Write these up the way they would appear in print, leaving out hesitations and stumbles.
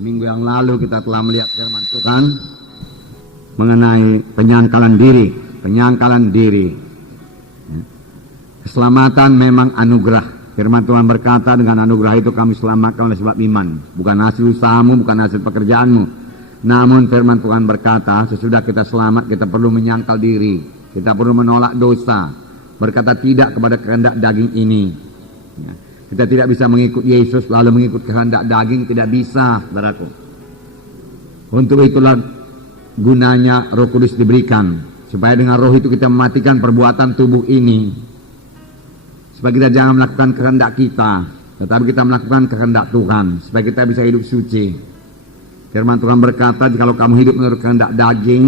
Minggu yang lalu kita telah melihat firman Tuhan mengenai penyangkalan diri. Keselamatan memang anugerah. Firman Tuhan berkata, dengan anugerah itu kami selamatkan oleh sebab iman. Bukan hasil usahamu, bukan hasil pekerjaanmu. Namun firman Tuhan berkata, sesudah kita selamat kita perlu menyangkal diri. Kita perlu menolak dosa. Berkata tidak kepada kehendak daging ini. Kita tidak bisa mengikut Yesus lalu mengikut kehendak daging, tidak bisa, saudaraku. Untuk itulah gunanya Roh Kudus diberikan, supaya dengan Roh itu kita mematikan perbuatan tubuh ini, supaya kita jangan melakukan kehendak kita, tetapi kita melakukan kehendak Tuhan, supaya kita bisa hidup suci. Firman Tuhan berkata, jikalau kamu hidup menurut kehendak daging,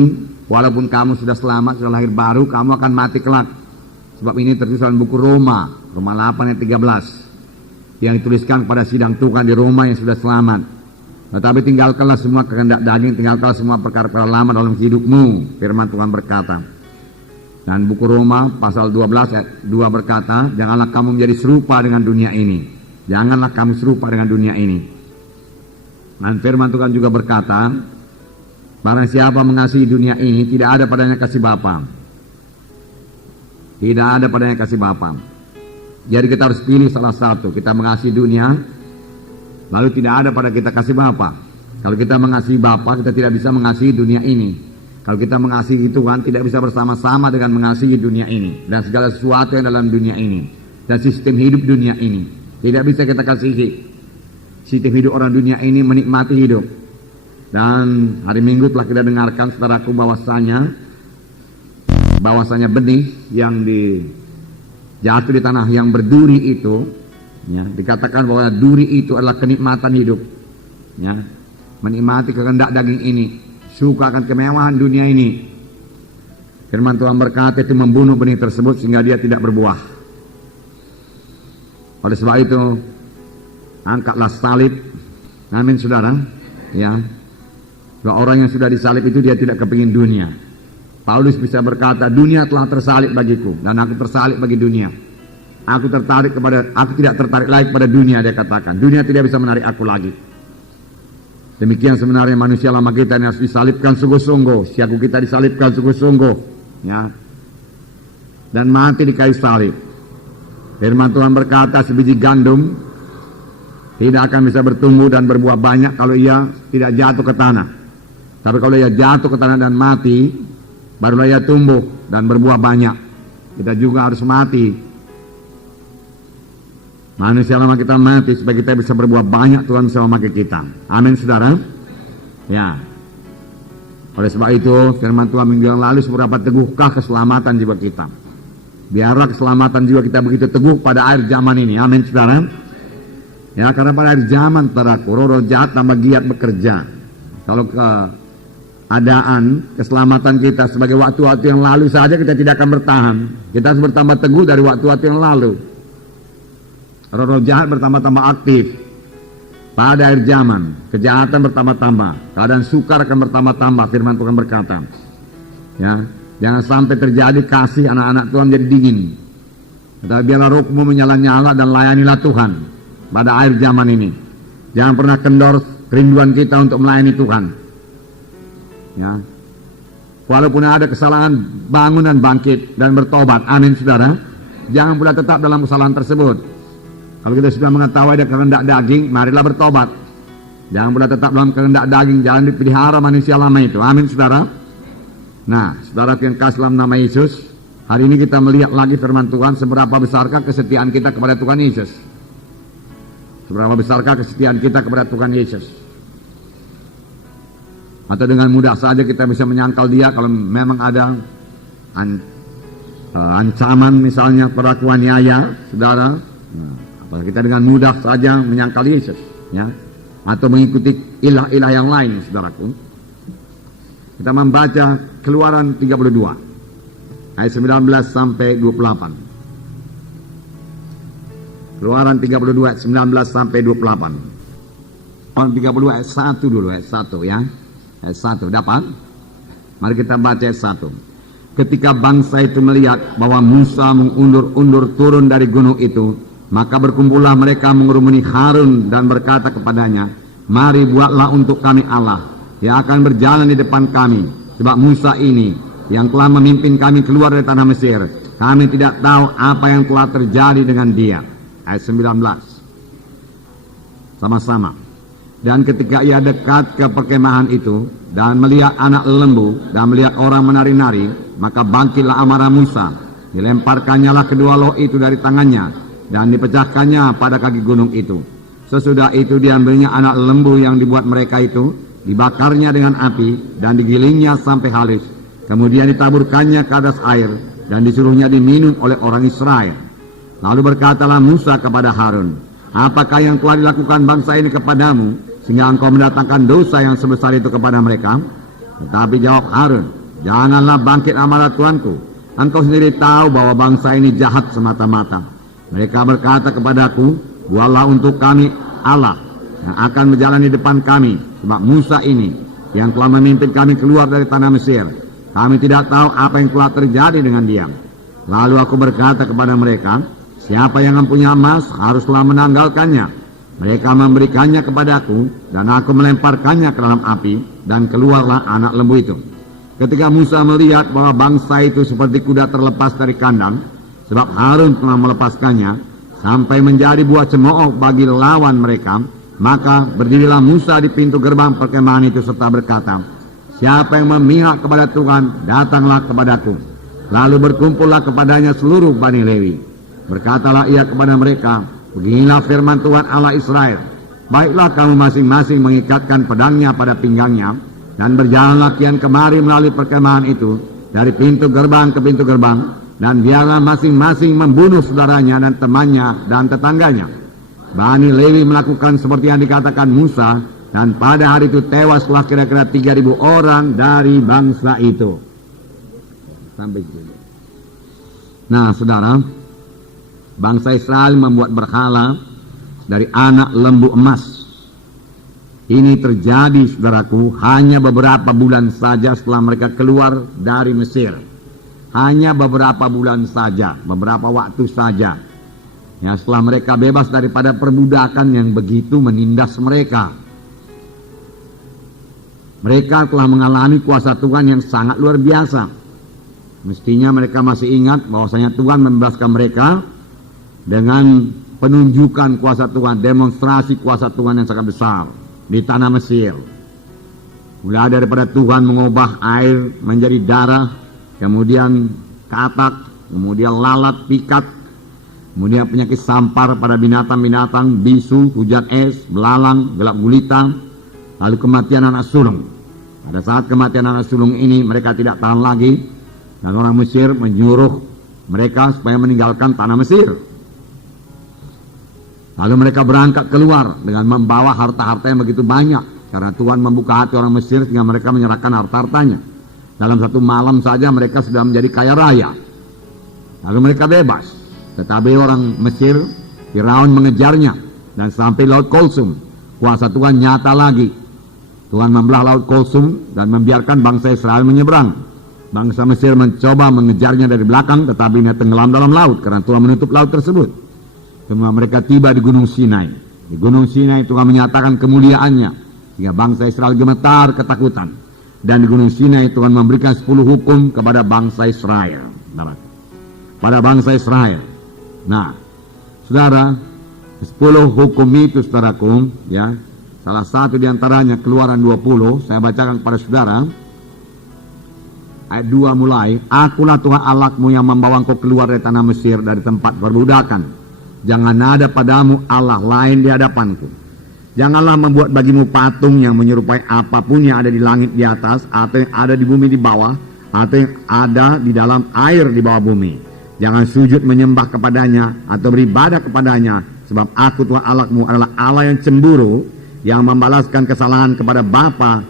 walaupun kamu sudah selamat, sudah lahir baru, kamu akan mati kelak. Sebab ini tertulis dalam buku Roma 8 ayat 13. Yang dituliskan pada sidang Tuhan di Roma yang sudah selamat. Tetapi tinggalkanlah semua kehendak daging, tinggalkanlah semua perkara-perkara lama dalam hidupmu. Firman Tuhan berkata. Dan buku Roma pasal 12 ayat 2 berkata, janganlah kamu menjadi serupa dengan dunia ini. Janganlah kamu serupa dengan dunia ini. Dan firman Tuhan juga berkata, barang siapa mengasihi dunia ini, tidak ada padanya kasih Bapa. Tidak ada padanya kasih Bapa. Jadi kita harus pilih salah satu. Kita mengasihi dunia, lalu tidak ada pada kita kasih Bapa. Kalau kita mengasihi Bapa, kita tidak bisa mengasihi dunia ini. Kalau kita mengasihi Tuhan, tidak bisa bersama-sama dengan mengasihi dunia ini dan segala sesuatu yang dalam dunia ini dan sistem hidup dunia ini. Tidak bisa kita kasihi. Sistem hidup orang dunia ini menikmati hidup. Dan hari Minggu telah kita dengarkan, saudaraku, bahwasanya benih yang jatuh di tanah yang berduri itu, ya, dikatakan bahwa duri itu adalah kenikmatan hidup, ya, menikmati kehendak daging ini, suka akan kemewahan dunia ini. Firman Tuhan berkata itu membunuh benih tersebut sehingga dia tidak berbuah. Oleh sebab itu angkatlah salib, amin saudara, ya. Bahwa orang yang sudah disalib itu dia tidak kepingin dunia. Paulus bisa berkata, dunia telah tersalib bagiku dan aku tersalib bagi dunia. Aku tidak tertarik lagi kepada dunia, dia katakan. Dunia tidak bisa menarik aku lagi. Demikian sebenarnya manusia lama kita yang harus disalibkan sungguh-sungguh. Siaku kita disalibkan sungguh-sungguh, ya. Dan mati di kayu salib. Firman Tuhan berkata, sebiji gandum tidak akan bisa bertumbuh dan berbuah banyak kalau ia tidak jatuh ke tanah. Tapi kalau ia jatuh ke tanah dan mati, barulah ia tumbuh dan berbuah banyak. Kita juga harus mati. Manusia lama kita mati supaya kita bisa berbuah banyak, Tuhan bisa memakai kita. Amin saudara. Ya. Oleh sebab itu firman Tuhan minggu yang lalu, seberapa teguhkah keselamatan jiwa kita. Biarlah keselamatan jiwa kita begitu teguh pada akhir zaman ini. Amin saudara. Ya, karena pada akhir zaman, saudaraku, roh jahat tambah giat bekerja. Kalau keadaan keselamatan kita sebagai waktu-waktu yang lalu saja kita tidak akan bertahan. Kita harus bertambah teguh dari waktu-waktu yang lalu. Roh jahat bertambah-tambah aktif. Pada akhir zaman kejahatan bertambah-tambah, keadaan sukar akan bertambah-tambah. Firman Tuhan berkata, ya, jangan sampai terjadi kasih anak-anak Tuhan jadi dingin. Tetapi biarlah rohmu menyala-nyala dan layanilah Tuhan pada akhir zaman ini. Jangan pernah kendor kerinduan kita untuk melayani Tuhan. Ya. Walaupun ada kesalahan, bangun dan bangkit dan bertobat. Amin saudara. Jangan pula tetap dalam kesalahan tersebut. Kalau kita sudah mengetahui ada kehendak daging, marilah bertobat. Jangan pula tetap dalam kehendak daging, jangan dipelihara manusia lama itu. Amin saudara. Nah, saudara yang kasih dalam nama Yesus, hari ini kita melihat lagi firman Tuhan, seberapa besarkah kesetiaan kita kepada Tuhan Yesus. Seberapa besarkah kesetiaan kita kepada Tuhan Yesus. Atau dengan mudah saja kita bisa menyangkal dia kalau memang ada ancaman misalnya perlakuan niaya, saudara. Apalagi kita dengan mudah saja menyangkal Yesus, ya, atau mengikuti ilah-ilah yang lain, saudaraku. Kita membaca Keluaran 32 ayat 19 sampai 28. Keluaran 32 ayat 19 sampai 28. Keluaran 32 ayat 1 dulu, ayat 1 ya. Ayat 1 dapat? Mari kita baca ayat 1. Ketika bangsa itu melihat bahwa Musa mengundur-undur turun dari gunung itu, maka berkumpullah mereka mengerumuni Harun dan berkata kepadanya, Mari buatlah untuk kami Allah yang akan berjalan di depan kami. Sebab Musa ini yang telah memimpin kami keluar dari tanah Mesir, kami tidak tahu apa yang telah terjadi dengan dia. Ayat 19. Sama-sama. Dan ketika ia dekat ke perkemahan itu dan melihat anak lembu dan melihat orang menari-nari, maka bangkitlah amarah Musa. Dilemparkannya lah kedua loh itu dari tangannya dan dipecahkannya pada kaki gunung itu. Sesudah itu diambilnya anak lembu yang dibuat mereka itu, dibakarnya dengan api dan digilingnya sampai halus. Kemudian ditaburkannya ke atas air dan disuruhnya diminum oleh orang Israel. Lalu berkatalah Musa kepada Harun, apakah yang telah dilakukan bangsa ini kepadamu sehingga engkau mendatangkan dosa yang sebesar itu kepada mereka? Tetapi jawab Harun, janganlah bangkit amarah Tuanku. Engkau sendiri tahu bahwa bangsa ini jahat semata-mata. Mereka berkata kepadaku, buatlah untuk kami Allah yang akan menjalani depan kami. Sebab Musa ini yang telah memimpin kami keluar dari tanah Mesir, kami tidak tahu apa yang telah terjadi dengan dia. Lalu aku berkata kepada mereka, siapa yang mempunyai emas haruslah menanggalkannya. Mereka memberikannya kepadaku dan aku melemparkannya ke dalam api dan keluarlah anak lembu itu. Ketika Musa melihat bahwa bangsa itu seperti kuda terlepas dari kandang, sebab Harun telah melepaskannya sampai menjadi buah cemooh bagi lawan mereka, maka berdirilah Musa di pintu gerbang perkemahan itu serta berkata, siapa yang memihak kepada Tuhan, datanglah kepadaku. Lalu berkumpullah kepadanya seluruh Bani Lewi. Berkatalah ia kepada mereka, beginilah firman Tuhan Allah Israel, baiklah kamu masing-masing mengikatkan pedangnya pada pinggangnya, dan berjalanlah kian kemari melalui perkemahan itu, dari pintu gerbang ke pintu gerbang, dan biarlah masing-masing membunuh saudaranya dan temannya dan tetangganya. Bani Lewi melakukan seperti yang dikatakan Musa, dan pada hari itu tewaslah kira-kira 3.000 orang dari bangsa itu. Sampai sini. Nah, saudara, bangsa Israel membuat berhala dari anak lembu emas. Ini terjadi, saudaraku, hanya beberapa bulan saja setelah mereka keluar dari Mesir. Hanya beberapa bulan saja, beberapa waktu saja. Ya, setelah mereka bebas daripada perbudakan yang begitu menindas mereka. Mereka telah mengalami kuasa Tuhan yang sangat luar biasa. Mestinya mereka masih ingat bahwasanya Tuhan membebaskan mereka dengan penunjukan kuasa Tuhan, demonstrasi kuasa Tuhan yang sangat besar di tanah Mesir. Mulai daripada Tuhan mengubah air menjadi darah, kemudian katak, kemudian lalat, pikat, kemudian penyakit sampar pada binatang-binatang, bisu, hujan es, belalang, gelap gulita, lalu kematian anak sulung. Pada saat kematian anak sulung ini mereka tidak tahan lagi, dan orang Mesir menyuruh mereka supaya meninggalkan tanah Mesir. Lalu mereka berangkat keluar dengan membawa harta-harta yang begitu banyak, karena Tuhan membuka hati orang Mesir sehingga mereka menyerahkan harta-hartanya. Dalam satu malam saja mereka sudah menjadi kaya raya. Lalu mereka bebas. Tetapi orang Mesir, Firaun mengejarnya dan sampai Laut Kulsum. Kuasa Tuhan nyata lagi. Tuhan membelah Laut Kulsum dan membiarkan bangsa Israel menyeberang. Bangsa Mesir mencoba mengejarnya dari belakang, tetapi dia tenggelam dalam laut karena Tuhan menutup laut tersebut. Semua mereka tiba di Gunung Sinai. Di Gunung Sinai Tuhan menyatakan kemuliaannya sehingga bangsa Israel gemetar ketakutan. Dan di Gunung Sinai Tuhan memberikan 10 hukum kepada bangsa Israel. Pada bangsa Israel. Nah, saudara, 10 hukum itu, saudaraku, ya, salah satu diantaranya Keluaran 20, saya bacakan kepada saudara. Ayat 2 mulai, akulah Tuhan Allahmu yang membawa engkau keluar dari tanah Mesir, dari tempat perbudakan. Jangan ada padamu Allah lain di hadapanku. Janganlah membuat bagimu patung yang menyerupai apapun yang ada di langit di atas, atau yang ada di bumi di bawah, atau yang ada di dalam air di bawah bumi. Jangan sujud menyembah kepadanya atau beribadah kepadanya, sebab aku Tuhan Allahmu adalah Allah yang cemburu, yang membalaskan kesalahan kepada bapa,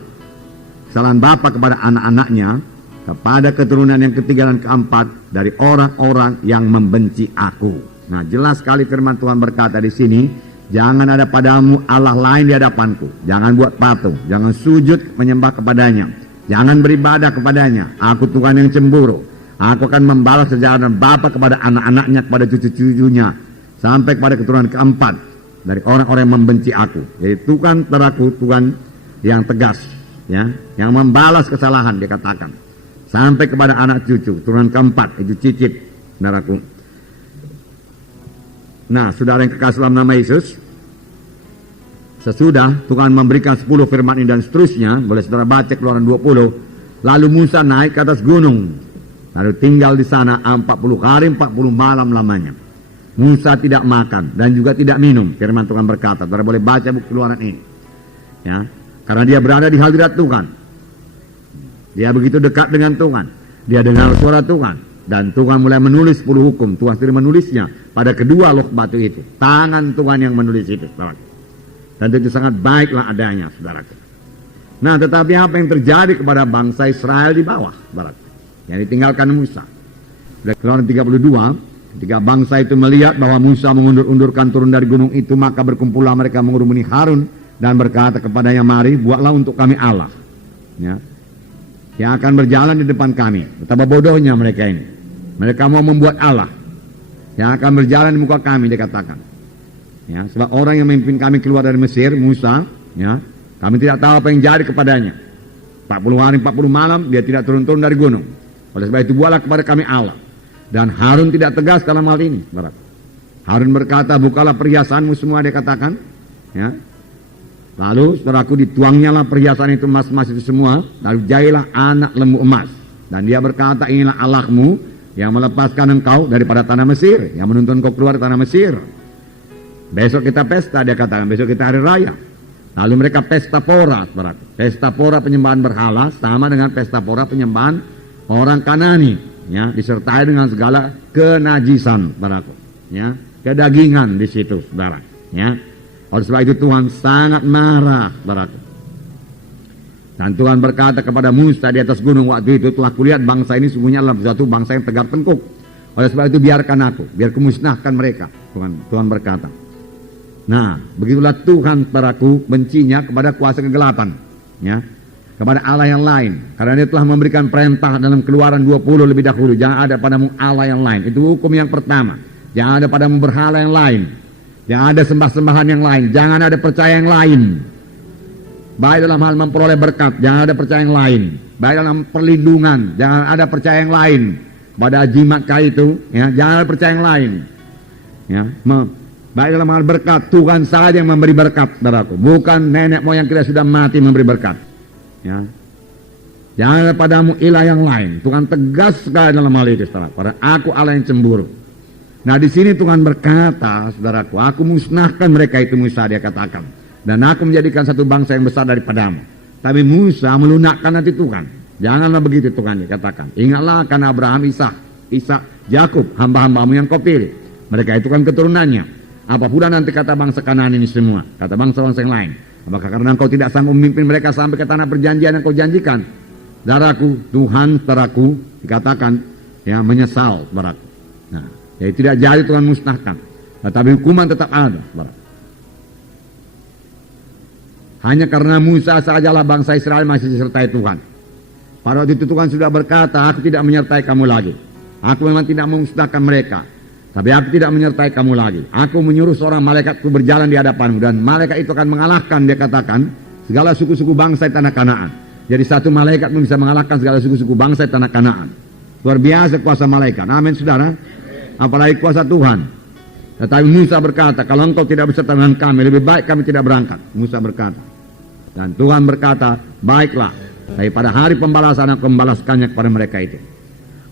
kesalahan bapa kepada anak-anaknya, kepada keturunan yang ketiga dan keempat dari orang-orang yang membenci aku. Nah, jelas sekali firman Tuhan berkata di sini, jangan ada padamu Allah lain di hadapanku. Jangan buat patung, jangan sujud menyembah kepadanya, jangan beribadah kepadanya. Aku Tuhan yang cemburu. Aku akan membalas kejahatan bapa kepada anak-anaknya, kepada cucu-cucunya, sampai kepada keturunan keempat. dari orang-orang yang membenci aku. Jadi Tuhan saudaraku, Tuhan yang tegas, ya, yang membalas kesalahan, dia katakan sampai kepada anak cucu, turunan keempat, itu cicit, saudaraku. Nah, saudara yang kekasih dalam nama Yesus, sesudah Tuhan memberikan 10 firman ini dan seterusnya, boleh saudara baca Keluaran 20, lalu Musa naik ke atas gunung, lalu tinggal di sana 40 hari 40 malam lamanya. Musa tidak makan dan juga tidak minum. Firman Tuhan berkata, saudara boleh baca buku Keluaran ini, ya, karena dia berada di hadirat Tuhan. Dia begitu dekat dengan Tuhan. Dia dengar suara Tuhan, dan Tuhan mulai menulis 10 hukum. Tuhan sendiri menulisnya pada kedua loh batu itu. Tangan Tuhan yang menulis itu, saudara. Dan itu sangat baiklah adanya, saudara. Nah, tetapi apa yang terjadi kepada bangsa Israel di bawah, saudara, yang ditinggalkan Musa? Dari Keluaran 32, ketika bangsa itu melihat bahwa Musa mengundur-undurkan turun dari gunung itu, maka berkumpullah mereka mengurumuni Harun dan berkata kepadanya, mari buatlah untuk kami Allah, ya, yang akan berjalan di depan kami. Betapa bodohnya mereka ini. Mereka mau membuat Allah yang akan berjalan di muka kami, dia katakan. Ya, sebab orang yang memimpin kami keluar dari Mesir, Musa, ya, kami tidak tahu apa yang jadi kepadanya. 40 hari 40 malam dia tidak turun-turun dari gunung. Oleh sebab itu buatlah kepada kami Allah. Dan Harun tidak tegas dalam hal ini, saudara. Harun berkata, bukalah perhiasanmu semua, dia katakan, ya. Lalu saudaraku, dituangnya lah perhiasan itu, emas-emas itu semua, lalu jahitlah anak lembu emas. Dan dia berkata, inilah Allahmu yang melepaskan engkau daripada tanah Mesir, yang menuntun engkau keluar dari tanah Mesir. Besok kita pesta, dia katakan, besok kita hari raya. Lalu mereka pesta pora, saudaraku. Pesta pora penyembahan berhala sama dengan pesta pora penyembahan orang Kanani, ya, disertai dengan segala kenajisan, saudaraku, ya, kedagingan di situ, saudara, ya. Oleh sebab itu Tuhan sangat marah, saudaraku. Dan Tuhan berkata kepada Musa di atas gunung waktu itu, telah kulihat bangsa ini sungguhnya adalah suatu bangsa yang tegak tengkuk. Oleh sebab itu biarkan aku, biar kumusnahkan mereka. Tuhan berkata. Nah, begitulah Tuhan, saudaraku, bencinya kepada kuasa kegelapan, ya, kepada Allah yang lain. Karena dia telah memberikan perintah dalam Keluaran 20 lebih dahulu, jangan ada padamu Allah yang lain. Itu hukum yang pertama. Jangan ada padamu berhala yang lain. Jangan ada sembah-sembahan yang lain. Jangan ada percaya yang lain. Baik dalam hal memperoleh berkat, jangan ada percaya yang lain. Baik dalam perlindungan, jangan ada percaya yang lain. Pada jimat kali itu, ya, jangan ada percaya yang lain. Ya, baik dalam hal berkat, Tuhan saja yang memberi berkat, saudaraku. Bukan nenek moyang kita sudah mati memberi berkat. Ya. Jangan ada padamu ilah yang lain. Tuhan tegas sekali dalam hal itu, saudara. Pada aku Allah yang cemburu. Nah, di sini Tuhan berkata, saudaraku, aku musnahkan mereka itu, Musa, dia katakan. Dan aku menjadikan satu bangsa yang besar daripadamu. Tapi Musa melunakkan hati Tuhan. Janganlah begitu, Tuhan dikatakan. Ingatlah akan Abraham, Ishak, Yakub, hamba-hambamu yang kau pilih. Mereka itu kan keturunannya. Apa pula nanti kata bangsa Kanaan ini semua, kata bangsa-bangsa yang lain. Apakah karena engkau tidak sanggup memimpin mereka sampai ke tanah perjanjian yang kau janjikan? Saudaraku, Tuhan, saudaraku, dikatakan, ya, menyesal, saudaraku. Nah, jadi tidak jadi Tuhan musnahkan, tetapi hukuman tetap ada, saudaraku. Hanya karena Musa sajalah bangsa Israel masih disertai Tuhan. Pada waktu itu Tuhan sudah berkata, aku tidak menyertai kamu lagi. Aku memang tidak memusnahkan mereka, tapi aku tidak menyertai kamu lagi. Aku menyuruh seorang malaikatku berjalan di hadapanmu, dan malaikat itu akan mengalahkan, dia katakan, segala suku-suku bangsa di tanah Kanaan. Jadi satu malaikat pun bisa mengalahkan segala suku-suku bangsa di tanah Kanaan. Luar biasa kuasa malaikat. Amin, saudara. Apalagi kuasa Tuhan. Tetapi Musa berkata, kalau engkau tidak beserta dengan kami, lebih baik kami tidak berangkat. Musa berkata. Dan Tuhan berkata, baiklah, daripada hari pembalasan aku membalaskannya kepada mereka itu.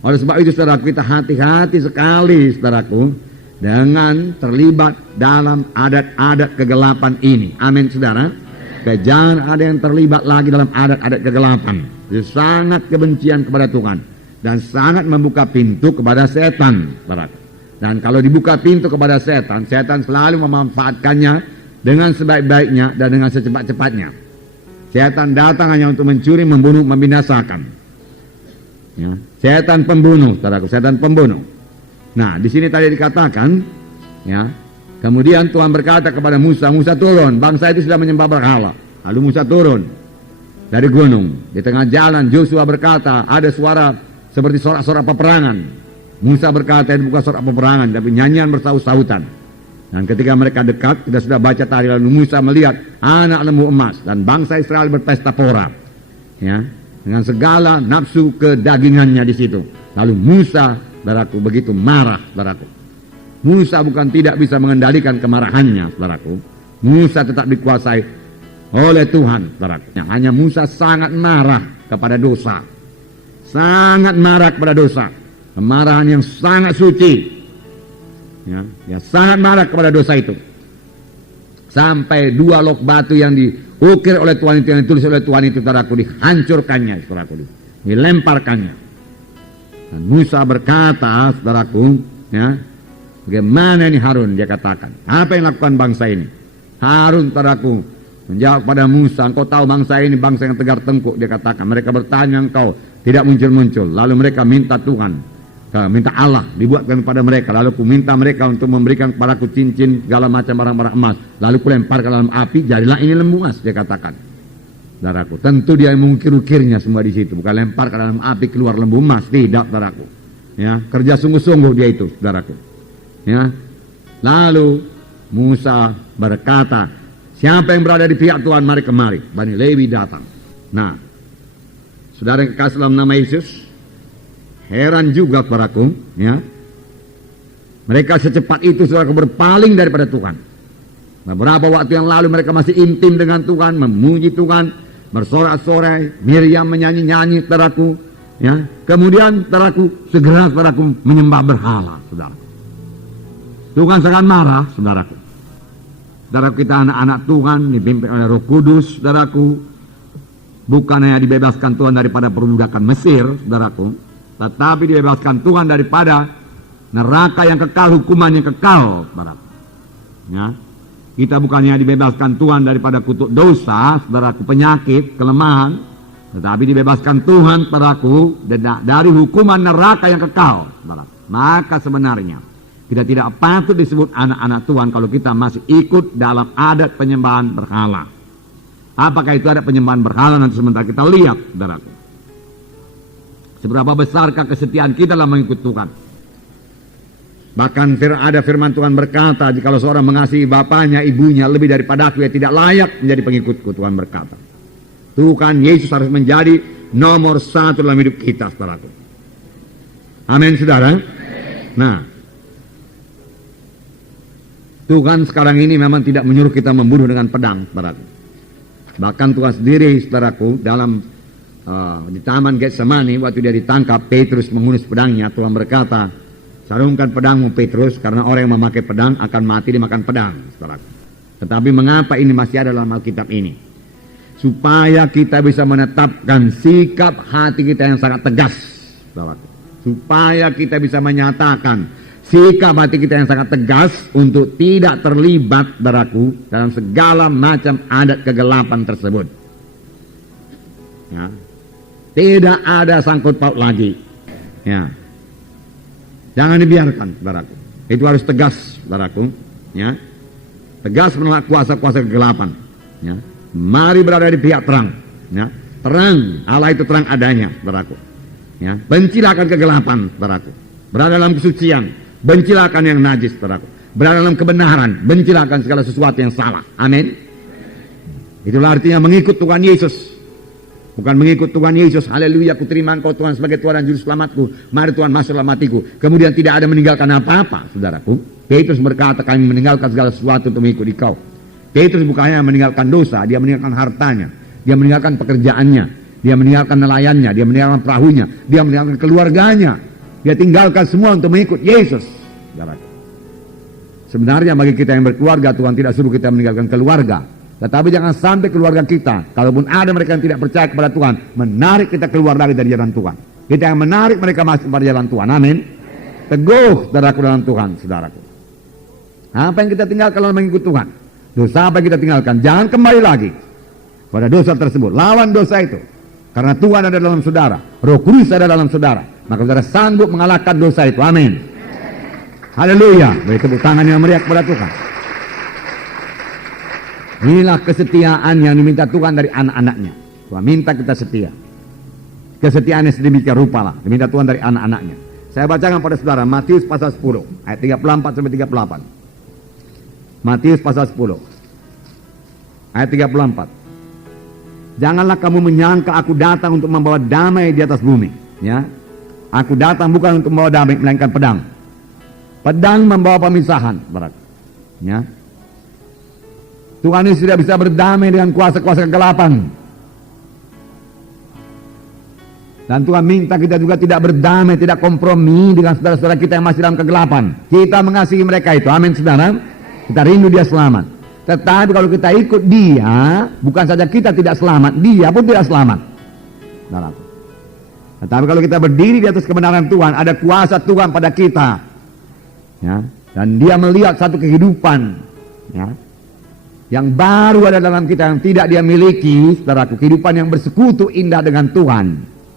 Oleh sebab itu, saudaraku, kita hati-hati sekali, saudaraku, dengan terlibat dalam adat-adat kegelapan ini. Amin, saudara. Jangan ada yang terlibat lagi dalam adat-adat kegelapan. Itu sangat kebencian kepada Tuhan. Dan sangat membuka pintu kepada setan, saudaraku. Dan kalau dibuka pintu kepada setan, setan selalu memanfaatkannya dengan sebaik-baiknya dan dengan secepat-cepatnya. Setan datang hanya untuk mencuri, membunuh, membinasakan. Ya. Setan pembunuh, saudaraku, setan pembunuh. Nah, di sini tadi dikatakan, ya, kemudian Tuhan berkata kepada Musa, Musa turun, bangsa itu sudah menyembah berhala. Lalu Musa turun dari gunung. Di tengah jalan Joshua berkata, ada suara seperti sorak-sorak peperangan. Musa berkata, itu bukan sorak peperangan, tapi nyanyian bersaut-sautan. Dan ketika mereka dekat, kita sudah baca tadi, lalu Musa melihat anak lembu emas dan bangsa Israel berpesta pora, ya, dengan segala nafsu kedagingannya di situ. Lalu Musa, saudaraku, begitu marah, saudaraku. Musa bukan tidak bisa mengendalikan kemarahannya, saudaraku. Musa tetap dikuasai oleh Tuhan, saudaraku. Hanya Musa sangat marah kepada dosa, sangat marah kepada dosa, kemarahan yang sangat suci. Ya, sangat marah kepada dosa itu. Sampai 2 lok batu yang diukir oleh Tuhan itu, yang ditulis oleh Tuhan itu, saudaraku, dihancurkannya, saudaraku, dilemparkannya. Dan Musa berkata, saudaraku, ya, bagaimana ini Harun, dia katakan, apa yang lakukan bangsa ini? Harun, saudaraku, menjawab pada Musa, engkau tahu bangsa ini bangsa yang tegar tengkuk, dia katakan. Mereka bertanya, engkau tidak muncul-muncul. Lalu mereka minta Tuhan, minta Allah dibuatkan kepada mereka. Lalu ku minta mereka untuk memberikan kepadaku cincin, segala macam barang-barang emas. Lalu ku lemparkan dalam api, jadilah ini lembu emas, dia katakan. Saudaraku, tentu dia mengukir-ukirnya semua di situ, bukan lemparkan dalam api keluar lembu emas, tidak, saudaraku. Ya, kerja sungguh-sungguh dia itu, saudaraku. Ya. Lalu Musa berkata, siapa yang berada di pihak Tuhan, mari kemari. Bani Lewi datang. Nah, saudara yang kekasih dalam nama Yesus, heran juga saudaraku, ya. Mereka secepat itu, saudaraku, berpaling daripada Tuhan. Beberapa waktu yang lalu mereka masih intim dengan Tuhan, memuji Tuhan, bersorak-sorai, Miriam menyanyi-nyanyi, saudaraku, ya. Kemudian, saudaraku, segera, saudaraku, menyembah berhala, saudaraku. Tuhan sangat marah, saudaraku. Saudaraku, kita anak-anak Tuhan, dipimpin oleh Roh Kudus, saudaraku. Bukan hanya dibebaskan Tuhan daripada perbudakan Mesir, saudaraku, tetapi dibebaskan Tuhan daripada neraka yang kekal, hukuman yang kekal, saudaraku. Ya. Kita bukannya dibebaskan Tuhan daripada kutuk dosa, saudaraku, penyakit, kelemahan, tetapi dibebaskan Tuhan, saudaraku, dari hukuman neraka yang kekal, saudaraku. Maka sebenarnya kita tidak patut disebut anak-anak Tuhan kalau kita masih ikut dalam adat penyembahan berhala. Apakah itu adat penyembahan berhala? Nanti sebentar kita lihat, saudaraku. Seberapa besarkah kesetiaan kita dalam mengikut Tuhan? Bahkan ada firman Tuhan berkata, jikalau seorang mengasihi bapaknya, ibunya lebih daripada aku, ia tidak layak menjadi pengikutku. Tuhan berkata, Tuhan Yesus harus menjadi nomor 1 dalam hidup kita, saudaraku. Amin, saudara. Nah, Tuhan sekarang ini memang tidak menyuruh kita membunuh dengan pedang, saudaraku. Bahkan Tuhan sendiri, saudaraku, dalam di taman Getsemani, waktu dia ditangkap, Petrus menghunus pedangnya. Tuhan berkata, sarungkan pedangmu, Petrus, karena orang yang memakai pedang akan mati dimakan pedang, saudaraku. Tetapi mengapa ini masih ada dalam Alkitab ini? Supaya kita bisa menetapkan sikap hati kita yang sangat tegas, saudaraku. Supaya kita bisa menyatakan sikap hati kita yang sangat tegas untuk tidak terlibat, saudaraku, dalam segala macam adat kegelapan tersebut. Ya. Tidak ada sangkut paut lagi. Ya. Jangan dibiarkan, saudaraku. Itu harus tegas, saudaraku. Ya. Tegas menolak kuasa-kuasa kegelapan. Ya. Mari berada di pihak terang. Ya. Terang, Allah itu terang adanya, saudaraku. Ya. Bencilah akan kegelapan, saudaraku. Berada dalam kesucian, bencilah akan yang najis, saudaraku. Berada dalam kebenaran, bencilah akan segala sesuatu yang salah. Amin. Itulah artinya mengikut Tuhan Yesus. Bukan mengikut Tuhan Yesus, haleluya, ku terima engkau Tuhan sebagai Tuhan dan Juru Selamatku. Mari Tuhan masuk dalam hatiku. Kemudian tidak ada meninggalkan apa-apa, saudaraku. Petrus berkata, kami meninggalkan segala sesuatu untuk mengikuti kau. Petrus bukan hanya meninggalkan dosa, dia meninggalkan hartanya, dia meninggalkan pekerjaannya, dia meninggalkan nelayannya, dia meninggalkan perahunya, dia meninggalkan keluarganya. Dia tinggalkan semua untuk mengikut Yesus, saudaraku. Sebenarnya bagi kita yang berkeluarga, Tuhan tidak suruh kita meninggalkan keluarga. Tetapi jangan sampai keluarga kita, kalaupun ada mereka yang tidak percaya kepada Tuhan, menarik kita keluar lagi dari jalan Tuhan. Kita yang menarik mereka masuk pada jalan Tuhan. Amin. Teguh, saudaraku, dalam Tuhan, saudaraku. Apa yang kita tinggalkan dalam mengikut Tuhan? Dosa apa yang kita tinggalkan? Jangan kembali lagi pada dosa tersebut. Lawan dosa itu. Karena Tuhan ada dalam saudara. Roh Kudus ada dalam saudara. Maka saudara sanggup mengalahkan dosa itu. Amin. Haleluya. Beri tepuk tangan yang meriah kepada Tuhan. Inilah kesetiaan yang diminta Tuhan dari anak-anaknya. Tuhan minta kita setia. Kesetiaannya sedemikian rupa lah. Diminta Tuhan dari anak-anaknya. Saya bacakan pada saudara Matius pasal 10 ayat 34 sampai 38. Matius pasal 10 ayat 34. Janganlah kamu menyangka aku datang untuk membawa damai di atas bumi, ya. Aku datang bukan untuk membawa damai, melainkan pedang. Pedang membawa pemisahan, barat. Ya. Tuhan ini sudah bisa berdamai dengan kuasa-kuasa kegelapan. Dan Tuhan minta kita juga tidak berdamai, tidak kompromi dengan saudara-saudara kita yang masih dalam kegelapan. Kita mengasihi mereka itu, amin saudara. Kita rindu dia selamat. Tetapi kalau kita ikut dia, bukan saja kita tidak selamat, dia pun tidak selamat. Tetapi kalau kita berdiri di atas kebenaran Tuhan, ada kuasa Tuhan pada kita, ya, dan dia melihat satu kehidupan, ya, yang baru ada dalam kita yang tidak dia miliki, saudaraku, kehidupan yang bersekutu indah dengan Tuhan.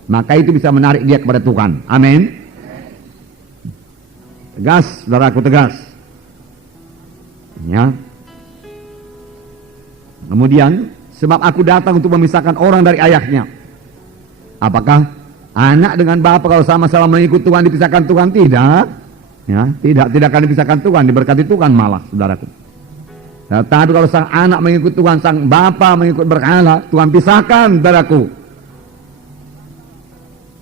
Maka itu bisa menarik dia kepada Tuhan. Amin. Tegas, saudaraku, tegas. Ya. Kemudian, sebab aku datang untuk memisahkan orang dari ayahnya. Apakah anak dengan bapa kalau sama-sama mengikut Tuhan dipisahkan Tuhan? Tidak. Ya, tidak akan dipisahkan Tuhan, diberkati Tuhan malah, saudaraku. Tetapi kalau sang anak mengikut Tuhan, sang bapa mengikut berhala, Tuhan pisahkan, saudaraku.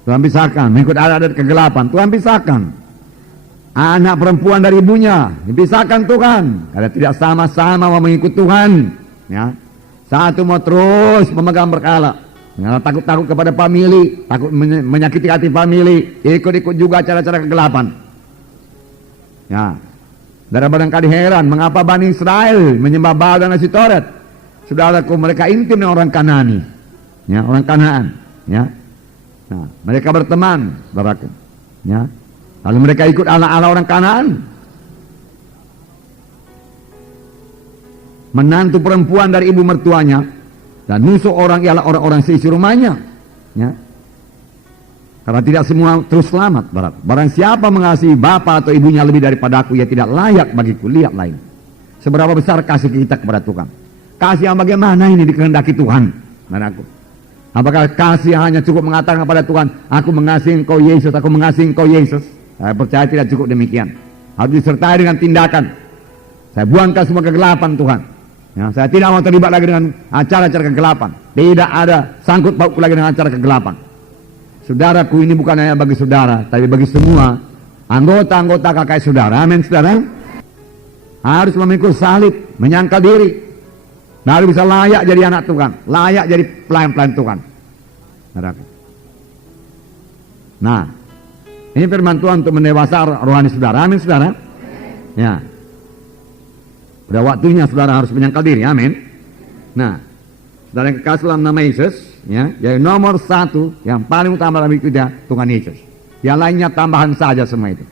Tuhan pisahkan, mengikut adat kegelapan, Tuhan pisahkan. Anak perempuan dari ibunya, dipisahkan Tuhan. Karena tidak sama-sama mau mengikut Tuhan. Ya. Satu mau terus memegang berhala. Ya, takut-takut kepada famili, takut menyakiti hati famili, ikut-ikut juga cara-cara kegelapan. Ya. Saudara barangkali heran, mengapa Bani Israel menyembah Baal dan Asitoret? Saudaraku, mereka intim dengan orang Kanani. Ya, orang Kanaan. Ya. Nah, mereka berteman, saudaraku. Ya. Lalu mereka ikut ala-ala orang Kanaan. Menantu perempuan dari ibu mertuanya dan musuh orang ialah orang-orang seisi rumahnya. Ya. Karena tidak semua terus selamat, barat. Barang siapa mengasihi bapa atau ibunya lebih daripada aku, ia tidak layak bagiku. Lihat lain. Seberapa besar kasih kita kepada Tuhan. Kasih yang bagaimana ini dikehendaki Tuhan, saudaraku. Apakah kasih hanya cukup mengatakan kepada Tuhan, aku mengasihi engkau Yesus, aku mengasihi engkau Yesus? Saya percaya tidak cukup demikian. Harus disertai dengan tindakan. Saya buangkan semua kegelapan Tuhan. Ya, saya tidak mau terlibat lagi dengan acara-acara kegelapan. Tidak ada sangkut pautku lagi dengan acara kegelapan. Saudaraku, ini bukan hanya bagi saudara, tapi bagi semua anggota-anggota KKS saudara. Amin, saudara. Harus memikul salib, menyangkal diri. Baru bisa layak jadi anak Tuhan, layak jadi pelayan-pelayan Tuhan. Nah, ini firman Tuhan untuk mendewasa rohani saudara. Amin, saudara. Ya. Pada waktunya saudara harus menyangkal diri. Amin. Nah, saudara yang kekasih dalam nama Yesus, ya, yang nomor satu, yang paling utama dalam hidup kita, Tuhan Yesus. Yang lainnya tambahan saja semua itu.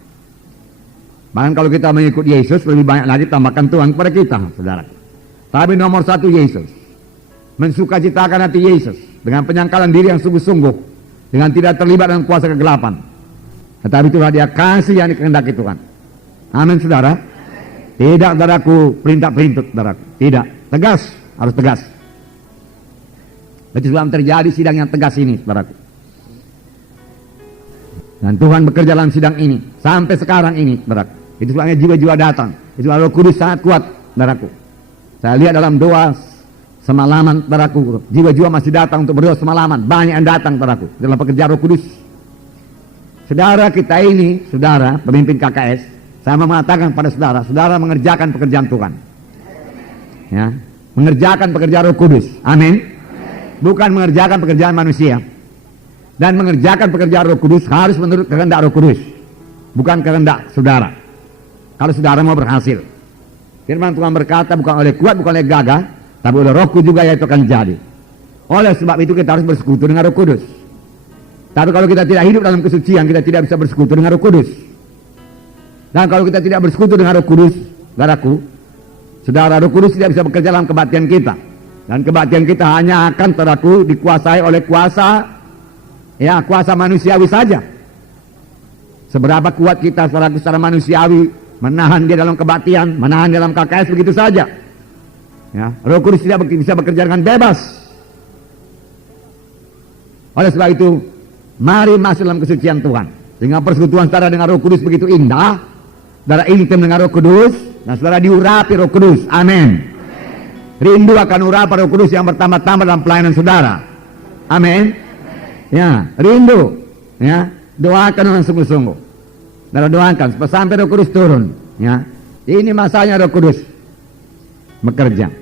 Bahkan kalau kita mengikut Yesus, lebih banyak lagi tambahkan Tuhan kepada kita, saudara. Tapi nomor satu Yesus. Mensukacitakan hati Yesus dengan penyangkalan diri yang sungguh-sungguh, dengan tidak terlibat dengan kuasa kegelapan. Tetapi itulah dia kasih yang dikehendaki Tuhan. Amin, saudara. Tidak, saudaraku, perintah-perintah, saudaraku. Tidak, tegas, harus tegas. Itu sebab terjadi sidang yang tegas ini, saudaraku. Dan Tuhan bekerja dalam sidang ini sampai sekarang ini, saudaraku. Itu sebabnya jiwa-jiwa datang. Itu Roh Kudus sangat kuat, saudaraku. Saya lihat dalam doa semalaman, saudaraku, jiwa-jiwa masih datang untuk berdoa semalaman. Banyak yang datang, saudaraku, dalam pekerjaan Roh Kudus. Saudara kita ini, saudara pemimpin KKS, saya mengatakan pada saudara, saudara mengerjakan pekerjaan Tuhan. Ya, mengerjakan pekerjaan Roh Kudus. Amin. Bukan mengerjakan pekerjaan manusia. Dan mengerjakan pekerjaan Roh Kudus harus menurut kehendak Roh Kudus, bukan kehendak saudara. Kalau saudara mau berhasil, firman Tuhan berkata, bukan oleh kuat, bukan oleh gagah, tapi oleh Rohku juga yaitu akan jadi. Oleh sebab itu kita harus bersekutu dengan Roh Kudus. Tapi kalau kita tidak hidup dalam kesucian, kita tidak bisa bersekutu dengan Roh Kudus. Dan kalau kita tidak bersekutu dengan Roh Kudus, saudaraku, saudara, Roh Kudus tidak bisa bekerja dalam kebaktian kita. Dan kebaktian kita hanya akan, saudaraku, dikuasai oleh kuasa, ya, kuasa manusiawi saja. Seberapa kuat kita, saudaraku, secara manusiawi menahan dia dalam kebaktian, menahan dia dalam KKS begitu saja. Ya, Roh Kudus tidak bisa bekerja dengan bebas. Oleh sebab itu, mari masuk dalam kesucian Tuhan. Sehingga persekutuan saudara dengan Roh Kudus begitu indah, saudara intim dengan Roh Kudus, Nah, saudara diurapi Roh Kudus. Amin. Rindu akan urapan Roh Kudus yang pertama-tama dalam pelayanan saudara. Amin. Ya, rindu. Ya, doakan dengan sungguh-sungguh. Dan doakan sampai Roh Kudus turun. Ya, ini masanya Roh Kudus bekerja.